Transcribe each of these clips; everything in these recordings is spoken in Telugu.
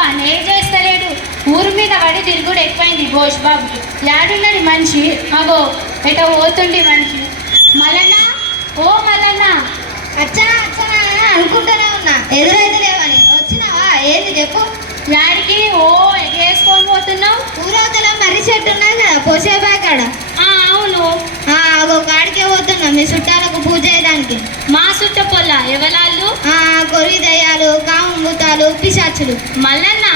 పనే చేస్తలేడు. ఊరు మీద పడి తిరుగుడు ఎక్కువైంది ఘోష్ బాబుకి. యాడున్నది మనిషి? అగో ఎటో పోతుండి మనిషి. మల్లన్న, ఓ మల్లన్న. అచ్చనా అచ్చనా అనుకుంటూనే ఉన్నా, ఎదురైతలేవని. వచ్చినావా? ఏంది చెప్పు. యాడికి ఓ ఎగేసుకొని పోతున్నావు? ఊరవతల మర్రి చెట్టు ఉన్నది కదా, పోసేపాకాడ. అవును. అగో కాడికే పోతున్నా, మీ చుట్టాలకు పూజ చేయడానికి. మా చుట్ట పొల్ల ఎవలాళ్ళు? కొరి దయ్యాలు, కాముతాలు, పిశాచులు. మల్లన్న,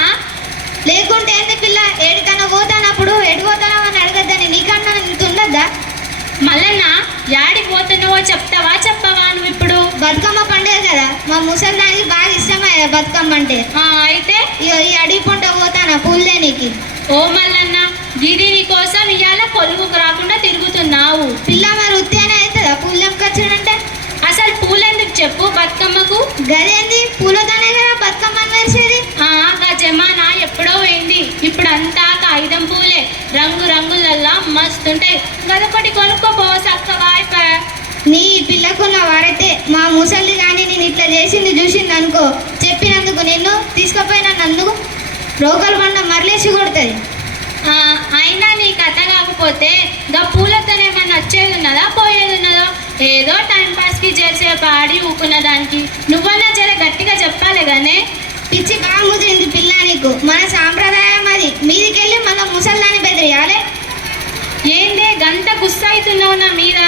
లేకుంటే ఏంది పిల్ల? ఏడికన్నా పోతానప్పుడు ఎటు పోతానావు అని అడగద్దని నీకన్నా ఇంత ఉండద్దా? మల్లన్న, యాడికి పోతున్నావో చెప్తావా చెప్పవా నువ్వు ఇప్పుడు? బతుకమ్మ పండుగ కదా, మా ముసలిదానికి బాగా ఇష్టమయ్యా బతుకమ్మ అంటే. అయితే ఈ అడవి పంట పోతానా పూలు దేనికి. ఓ మల్లన్న, గిరి నీ కోసం ఇవాళ కొలువుకు రాకుండా తిరుగుతున్నావు. పిల్ల మరి ఉత్తేనే అవుతుందా పూలు తెంపుకొచ్చాడంటే? అసలు పూలెందుకు చెప్పు బతుకమ్మకు? గదేంది, పూలతోనే కదా బతుకమ్మని మెరిసేది. జమానా ఎప్పుడో పోయింది. ఇప్పుడంతా కాగితం పూలే, రంగు రంగులల్లా మస్తుంటాయి. గదొకటి కొనుక్కోపో చక్కగా అయిపోయా. నీ పిల్లకున్న వారైతే మా ముసలిది కానీ నేను ఇట్లా చేసింది చూసింది అనుకో, చెప్పినందుకు నిన్ను తీసుకుపోయినా నందుకు రోగాలు పండ మరలేసి కొడుతుంది. అయినా నీ కథ కాకపోతే గా పూలతోనేమన్నా వచ్చేది ఉన్నదా పోయేది ఉన్నదో? ఏదో టైంపాస్కి చేసే పాడి ఊకున్న దానికి నువ్వన్నా జర గట్టిగా చెప్పాలి గానే. పిచ్చి బాగా ముదిరింది పిల్ల నీకు. మన సాంప్రదాయం అది, మీదికెళ్ళి మన ముసల్దాన్ని బెదిరియాలే. ఏందే గంట గుస్సైతున్నావు నా మీద?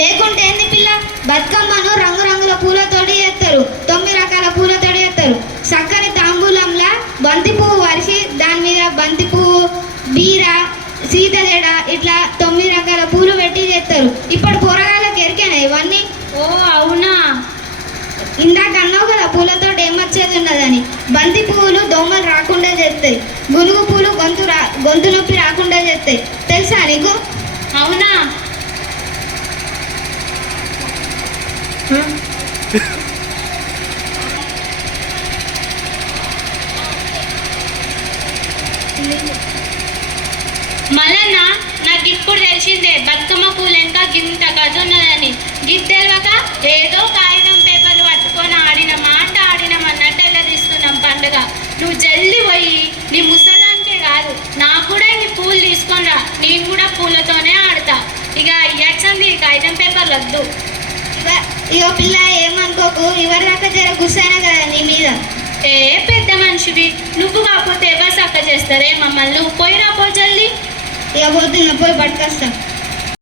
లేకుంటే ఏంది పిల్ల, బతుకమ్మను రంగురంగుల పూలతోటి చేస్తారు, 9 రకాల పూలతోటి చేస్తారు. చక్కని తాంబూలంలా బంతి పువ్వు వరిసి దాని మీద బంతి పువ్వు, బీర, సీతజడ ఇట్లా 9 రకాల పూలు పెట్టి చేస్తారు. ఇప్పుడు పొరగాళ్ళకి ఎరికేనా ఇవన్నీ? ఓ అవునా? ఇందాక అన్నావు కదా పూలతోటి ఏమొచ్చేది ఉన్నదని. బంతి పువ్వులు దోమలు రాకుండా చేస్తాయి, గునుగు పూలు గొంతు నొప్పి రాకుండా చేస్తాయి, తెలుసా నీకు? అవునా? మల్లన్న, నాకు ఇప్పుడు తెలిసిందే బతుకమ్మ పూలు ఇంకా గింత గజున్నదని. గిద్దెలవక ఏదో కాగితం పేపర్లు పట్టుకొని ఆడినామన్నట్టు తీస్తున్నాం పండుగ. నువ్వు జల్ది పోయి నీ ముసలాంటే కాదు నాకు కూడా నీ పూలు తీసుకొని రా, నేను కూడా పూలతోనే ఆడతా. ఇక ఇయ్యచ్చంది కాగితం పేపర్లు వద్దు. ఇగో పిల్ల ఏమనుకోకు, ఎవరి దాకా జర గుస్సానా కదా నీ మీద. ఏ పెద్ద మనిషివి నువ్వు, కాకపోతే ఎవరు చక్క చేస్తారే మమ్మల్ని. నువ్వు పోయి రాపో జల్ది. ఇక పోతున్నా, పోయి పట్టుకొస్తా.